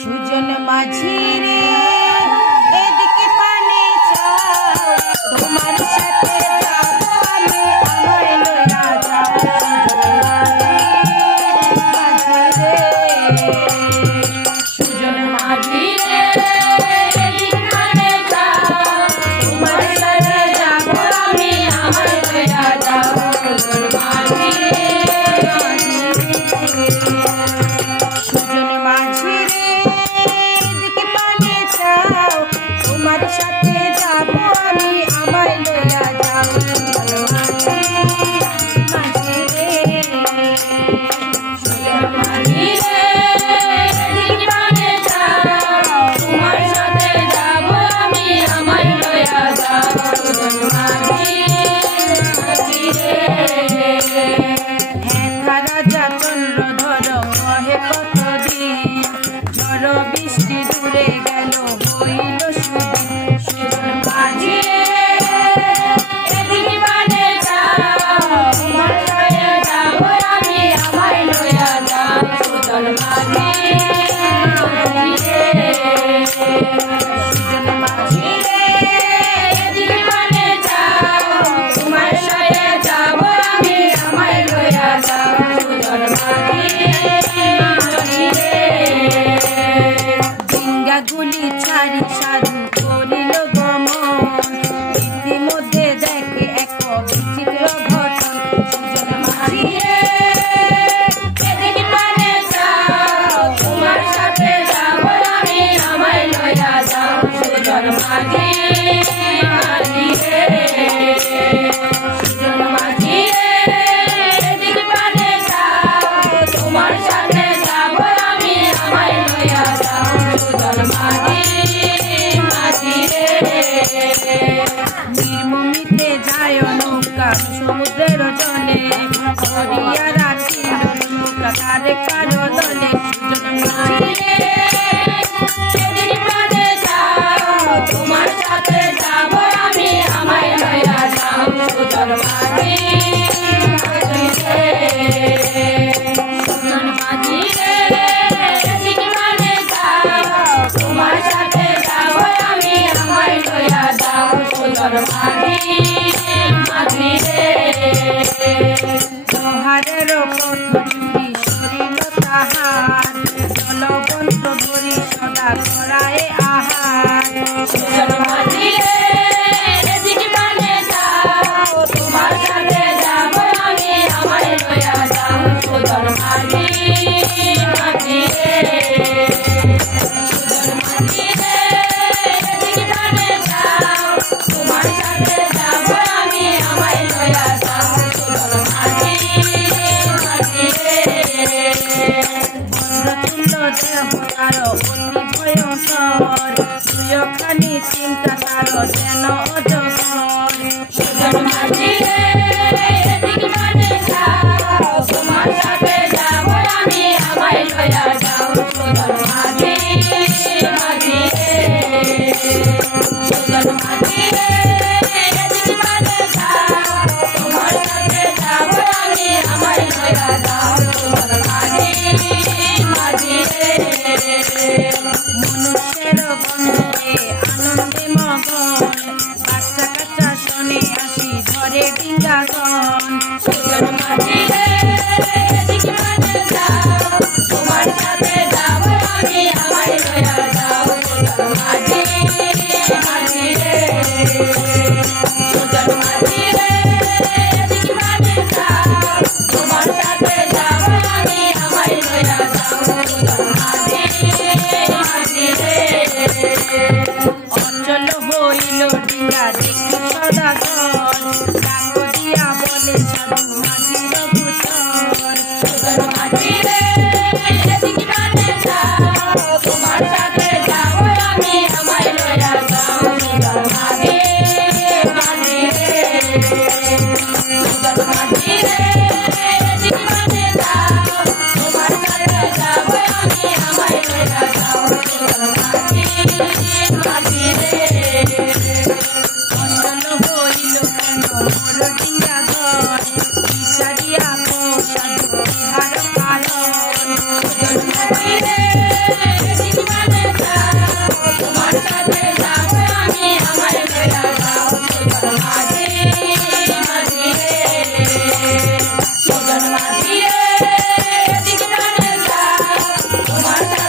সুজন মাঝি রে এদিকে পানে চাও তোমার সাথে যাব আমি আমায় লইয়া যাও সুজন মাঝি রে এদিকে পানে চাও তোমার সাথে যাব আমি আমায় লইয়া যাও সুজন মাঝি রে সুজন মাঝি রে এদিকে পানে চাও তোমার সাথে যাব আমি আমায় লইয়া যাও সুজন মাঝি রে সুজন মাঝি রে এদিকে পানে চাও তোমার সাথে যাব আমি আমায় লইয়া যাও সুজন মাঝি রে রাজা চন্দ্র ধর কহে কতদিন ঝড় বৃষ্টি দূরে গেল হইল সুদিন সুজন মাঝি এদিকে পানে যাও তোমার সাথে যাব আমি আমায় লইয়া যাও সুজন মাঝি সুজন মাঝি এদিকে পানে যাও তোমার সাথে যাব আমি আমায় লইয়া যাও সুজন মাঝি ডিঙ্গা গুলি ছাড়ি সাধু করিল গমন ইতিমধ্যে দেখে এক বিচিত্র ঘটন সুজন মাঝি এদিকে পানে যাও তোমার সাথে যাব আমি আমায় লইয়া যাও সুজন মাঝি সুজন মাঝি এদিকে পানে যাও তোমার সাথে যাব আমি আমায় লইয়া যাও সুজন মাঝি নির্মমিতে যায় নৌকা সমুদ্রের জলে ধরিয়া রাখিল নৌকা তারে কারো দলে সুজন মাঝি এদিকে পানে যাও তোমার সাথে যাব আমি আমায় লইয়া যাও সুজন মাঝি সুজন মাঝি এদিকে পানে যাও তোমার সাথে যাব আমি আমায় লইয়া যাও সুজন মাঝি লোহারের পথচুরি সরিল তাহার জলবন্ত ধরি সদা করায় আহার সুজন মাঝি এদিকে পানে যাও তোমার সাথে যাব আমি আমায় লইয়া যাও সুজন মাঝি সুজন মাঝি এদিকে পানে যাও তোমার সাথে যাব আমি আমায় লইয়া যাও সুজন মাঝি বজ্রতুল্য দেহ তার অতি ভয়ঙ্কর দুইখানি চিন্তা তার যেন অজস্র সুজন মাঝি এদিকে পানে যাও তোমার সাথে যাব আমি আমায় লইয়া যাও সুজন মাঝি সুজন মাঝি এদিকে পানে যাও তোমার সাথে যাব আমি আমায় লইয়া যাও সুজন মাঝি মনুষ্যের বন্ধুতে আনন্দে মগন বাচ্চা কাচ্চা শোনে আসি ধরে ডিঙ্গাগন সুজন মাঝি এদিকে পানে যাও তোমার সাথে যাব আমি আমায় লইয়া যাও সুজন মাঝি সুজন মাঝি এদিকে পানে যাও তোমার সাথে যাব আমি আমায় লইয়া যাও সুজন মাঝি তোমার